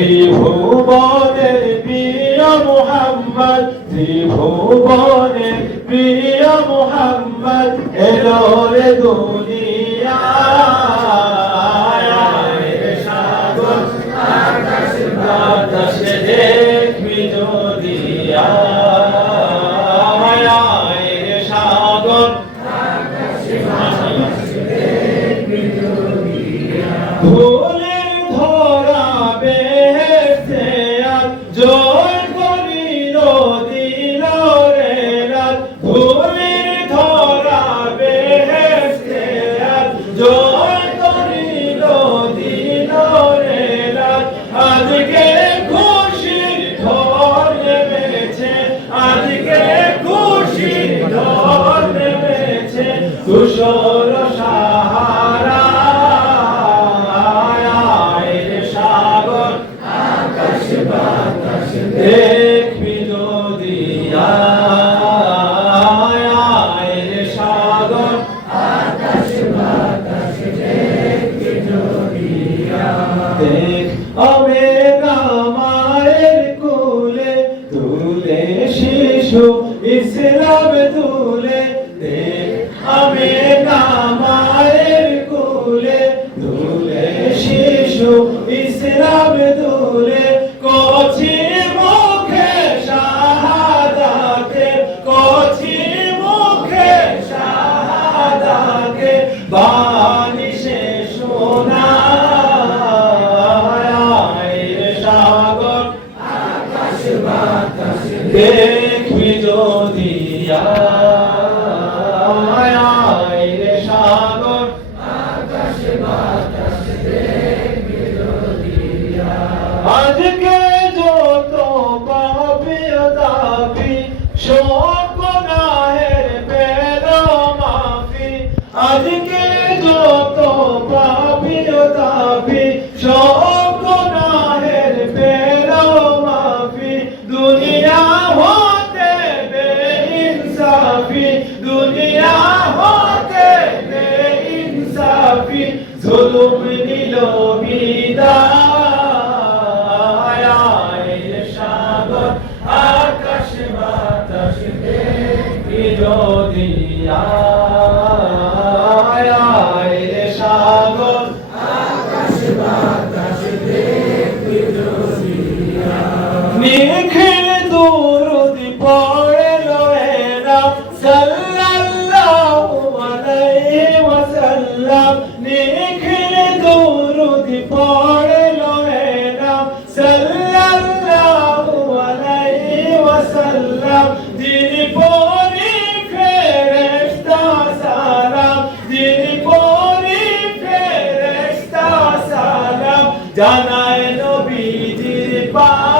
ত্রিভুবনের প্রিয় মুহাম্মদ, ত্রিভুবনের প্রিয় মুহাম্মদ এলো রে দুনিয়ায়। সাগর আকাশ বাতাস দেখবি যদি সাগর আকাশ বাতাস দেখবি যদি ধুলির ধরা বেহেশতে আজ জয় করিল দিল রে রাত। ধুলির ধরা বেহেশতে আজ জয় করিল দিল রে রাত। আজকে খুশির ঢল নেমেছে, আজকে খুশির ঢল নেমেছে ধূসর সাহারা। সাগর আকাশ বাতাস দেখবি যদি সাগর আকাশ বাতাস দেখবি যদি দেখ আমেনা মায়ের কোলে তুলে শিশু ইসলাম তুলে। দেখ আমেনা মায়ের কোলে তুলে শিশু ইসলাম তুলে। কচি মুখে শাহাদাতে, কচি মুখে শাহাদাতে বাণী সে শোনায়। সাগর আকাশ বাতাস দেখবি যদি সাগর আকাশ বাতাস দেখবি যদি। আজকে যত পাপি দাবি সব গুনাহের পেল মাফি। আজকে যত পাপি দাবি সব গুনাহের পেল মাফি। দুনিয়া হতে বেইনসাফি, দুনিয়া হতে বেইনসাফি জুলুম নিল বিদায়। সাগর আকাশ বাতাস দেখবি যদি সাগর আকাশ বাতাস দেখবি যদি। নিখিল দুরুদ পড়লো এরা সাল্লাল্লাহু আলাইহি ওয়াসাল্লাম। নিখিল দুরুদ পড়লো এরা সাল্লাল্লাহু আলাইহি ওয়াসাল্লাম। যিনি পরি ফেরেশতা সালাম, যিনি পরি ফেরেশতা সালাম জানায় নবীজির পাক